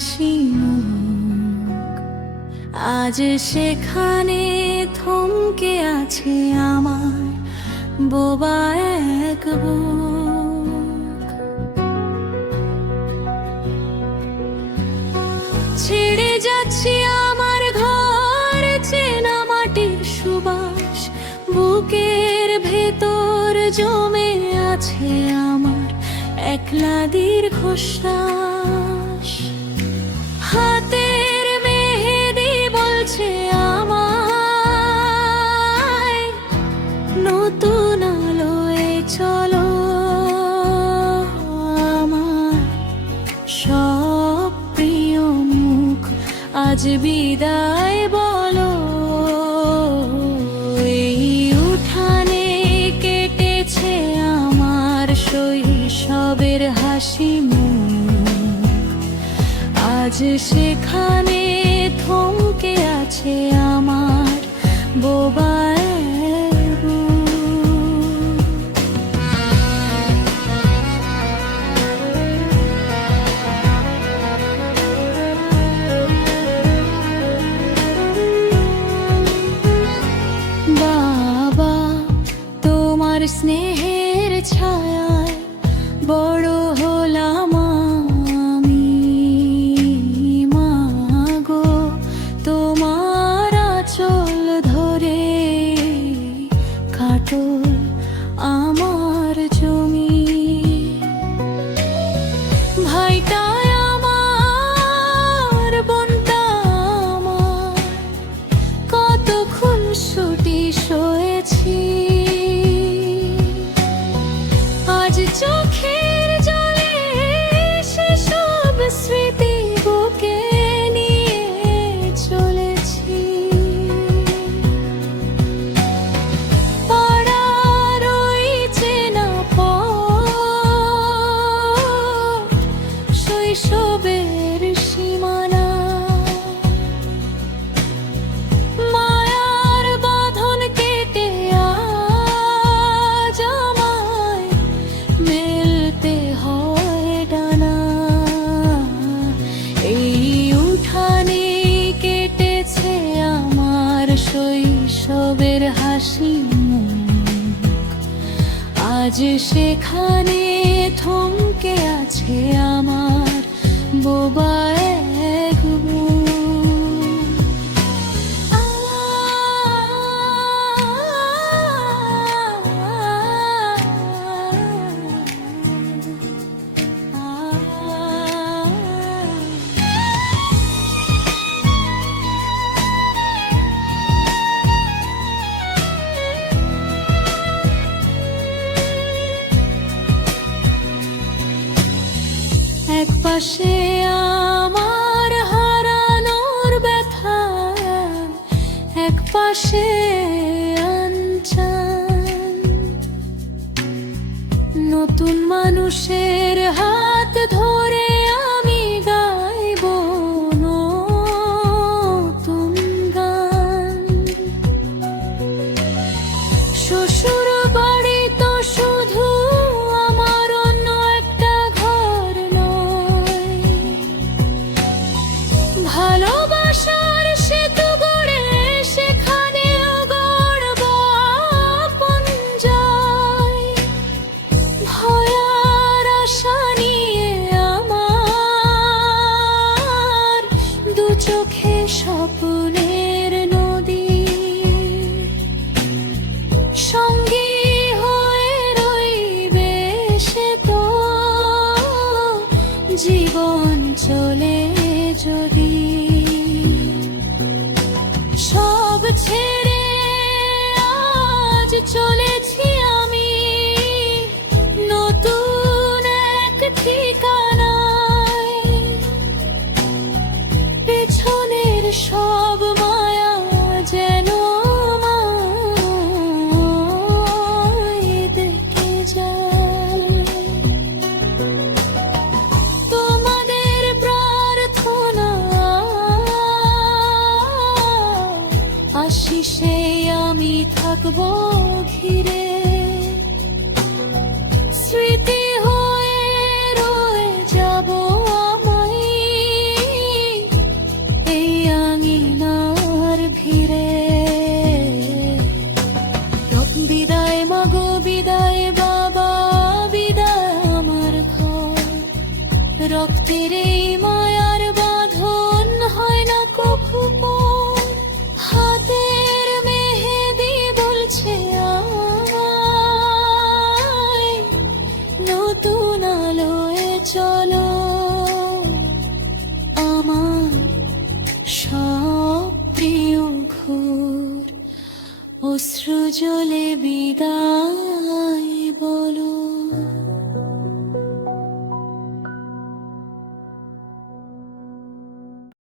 হাসি মুখ। আজ সেখানে থমকে আছে আমার বোবা এক বুক। ছেড়ে যাচ্ছি আমার ঘর, চেনা মাটির সুবাস বুকের ভেতর জমে আছে আমার একলা দীর্ঘশ্বাস। হাতের মেহেদি বলছে আমায় নতুন আলোয় চলো। আমার সব প্রিয় মুখ আজ বিদায় বলো। এই উঠানে কেটেছে আমার শৈশবের হাসি মুখ। আজ সেখানে থমকে আছে আমার বোবা এক বুক। বাবা, তোমার স্নেহের ছায়ায় বড় হলাম আমি। মা গো, তোমার আঁচল ধরে কাটল আমার জমি। ভাইটা আমার, বোনটা আমার, কত খুনসুটি সয়েছি। আজ চোখের জলে সেসব স্মৃতি বুকে নিয়ে চলেছি। পাড়ার ওই চেনা পথ, শৈশবের সীমানা, মায়ার বাঁধন কেটে আজ আমায় মেলতে হয় ডানা। এই উঠানে কেটেছে আমার শৈশবের হাসি মুখ। আজ সেখানে থমকে আছে আমার বোবা এক বুক। এক পাশে আমার হারানোর ব্যথা, এক পাশে আনচান। নতুন মানুষের হাত ধরে আমি গাইব নতুন গান। শ্বশুর বাড়ি তো শুধু আমার অন্য একটা ঘর নয়, ভালোবাসার সেতু গড়ে সেখানেও গড়ব আপন জয়। ভয় আর আশা নিয়ে আমার দু চোখে স্বপ্নের নদী। সঙ্গী হয়ে রইবে সে তো জীবন চলে যদি। সব ছেড়ে আজ চলেছি আমি নতুন এক ঠিকানায়। পেছনের সব মায়া যেন আমায় দেখে যায়। তোমাদের প্রার্থনা আশিসে আমি থাকবো ঘিরে। স্মৃতি হয়ে রয়ে যাব আমায় রক্তের এই